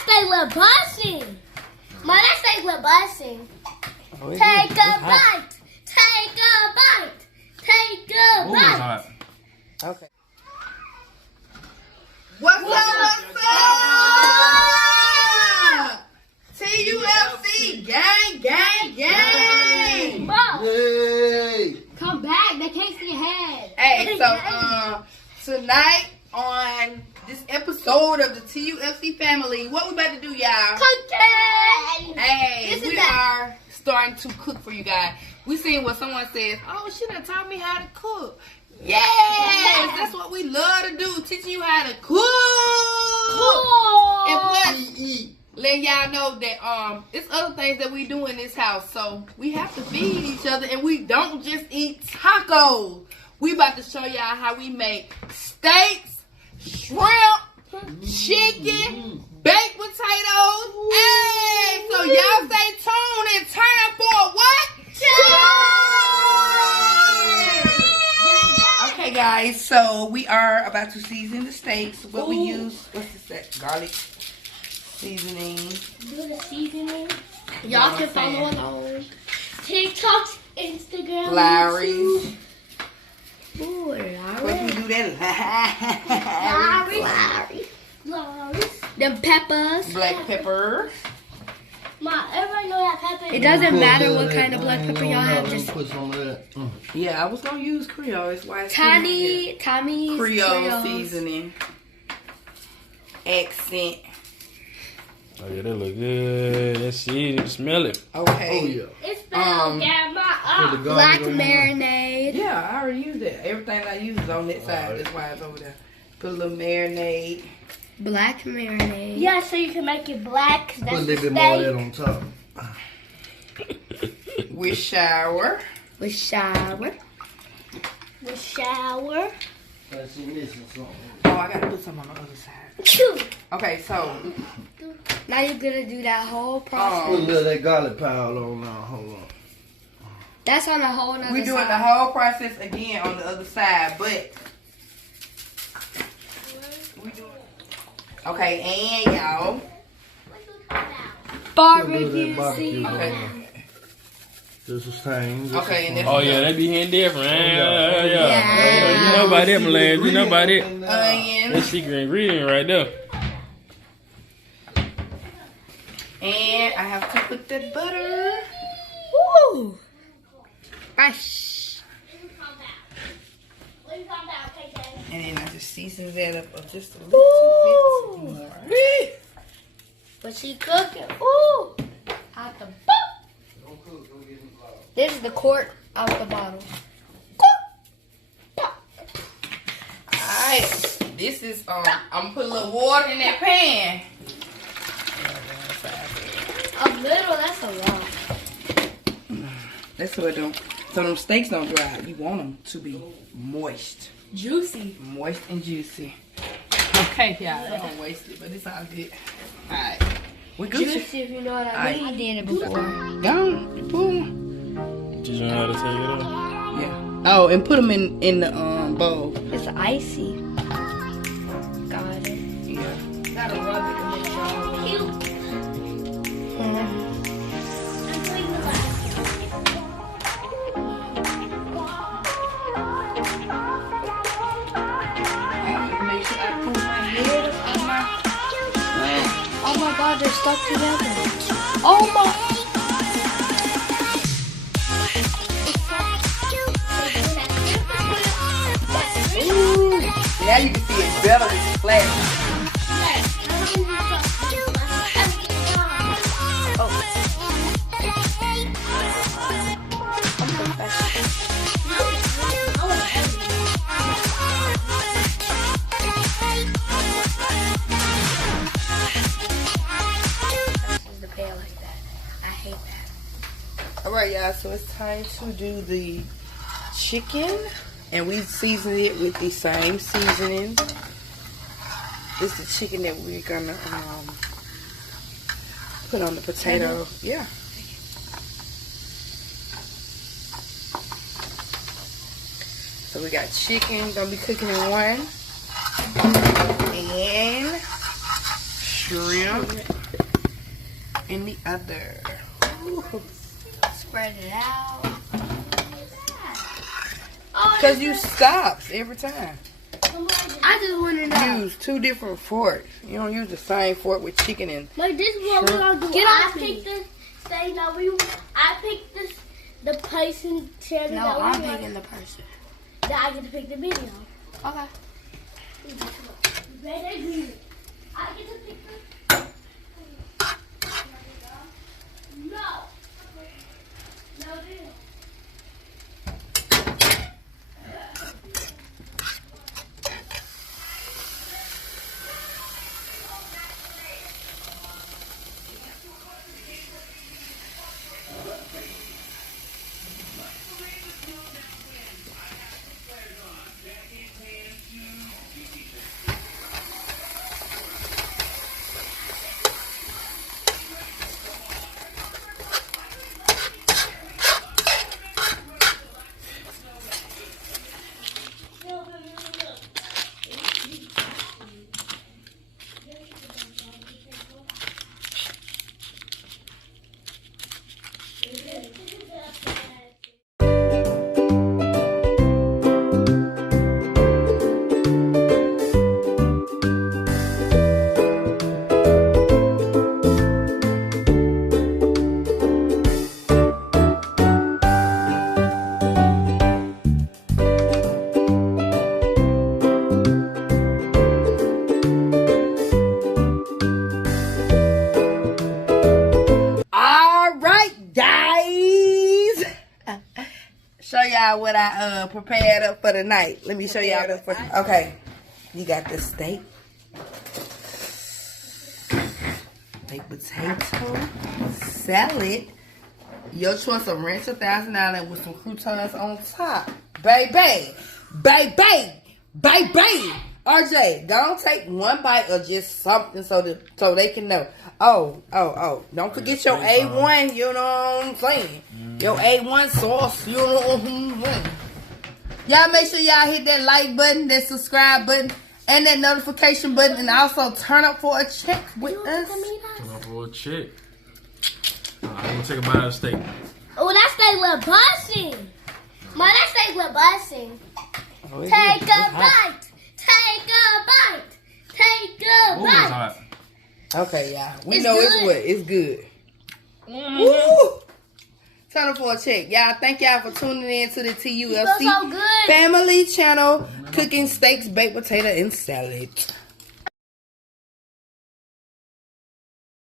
Stay with busing. Ma, that stay with busing. Take a bite. Take a bite. Take a bite. Okay. What's up? TUFC gang. Bro, Yay! come back. They can't see your head. Hey, so tonight on this episode of the TUFC family, what we about to do, y'all? Cooking. Hey, we are starting to cook for you guys. We seen what someone says, oh, she done taught me how to cook. Yes, that's what we love to do, teaching you how to cook. Cool. And plus, letting y'all know that it's other things that we do in this house. So we have to feed each other, and we don't just eat tacos. We about to show y'all how we make steaks, shrimp, chicken, baked potatoes. Hey, so y'all stay tuned and turn up for what? Okay, guys, so we are about to season the steaks. What we use, what's this? Garlic seasoning. Do the seasoning. Y'all can follow along. TikTok, Instagram, Larry's. YouTube. Ooh, What we do that? Larry's. Them peppers. Black pepper. Ma, everybody know that pepper. It doesn't matter what kind of black pepper y'all have. Just put some of that. Yeah, I was gonna use Creole. That's why it's Tommy's Creole seasoning. Accent. Oh yeah, that look good. Let's see it, smell it. Okay. Oh yeah. It's spelled Put the Black garlic on there. marinade. Yeah, I already used it. Everything I use is on that side. That's why it's over there. Put a little marinade. black marinade. Yeah, so you can make it black. That's Put a the little bit more of steak. that on top. With shower. With shower. The shower. Let's see this or something. Oh, I gotta put some on the other side. Cute. Okay, so Now you're gonna do that whole Put a process. little of that garlic powder on now. Hold on. That's on a whole nother we're doing side. the whole process again on the other side, but we doing. Okay, and y'all. Barbecue Barbecue. seasoning. Okay. This is thing. Okay, and Oh yeah, they be hitting different. Yeah. Yeah. You know about that, Milan. You know about it. Onions. That secret ingredient right there. And I have to put that butter. Woo! Fresh. And then I just season that up just a little bit more. But she cooking. Ooh! Out the book. This is the cork out the bottle. Alright. This is I'm gonna put a little water in that pan. A little, that's a lot. That's so it don't so them steaks don't dry out. You want them to be moist. Juicy. Moist and juicy. Okay, y'all. I don't waste it, but it's all good. Alright. We good. Juicy if you know what I mean. He did it before. Gone. Boom. Did you know how to take it off? Yeah. Oh, and put them in the bowl. It's icy. Got it. Yeah. Gotta rub it to make sure. Make sure I put my head up on my. Oh my god, they're stuck together. Oh my. Ooh. Now you can see it better when it's flat. Alright, y'all, so it's time to do the chicken. And we seasoned it with the same seasoning. This is the chicken that we're gonna put on the potato. Yeah. So we got chicken, gonna be cooking in one. And shrimp in the other. Ooh. Spread it out. Because you stops every time. I just want to know. Use 2 different forks. You don't use the same fork with chicken and Like this is what we're gonna do. I picked this thing that I picked this the person charity No, that we I'm want. picking the person. That I get to pick the video. Okay. Red and green. I get to pick the. No. No, deal. what I prepared up for the night. Let me show y'all. Okay, you got the steak, baked potato, salad, your choice of ranch $1,000 with some croutons on top. Baby, baby, baby. RJ, don't take one bite or just something so they can know. Oh. Don't forget your A1, you know what I'm saying? Your A1 sauce, you know what I'm saying? Y'all make sure y'all hit that like button, that subscribe button, and that notification button, and also turn up for a check with us. Turn up for a check. I'm gonna take a bite of the steak. Oh, that steak look busting. Ma, that steak look busting. Take a bite. Take a bite. Take a Ooh, bite. it's hot. Okay, y'all. We It's know good. it's what? It's good. Woo! Turn up for a check. Y'all, thank y'all for tuning in to the TUFC so good. family channel, cooking steaks, baked potato, and salad.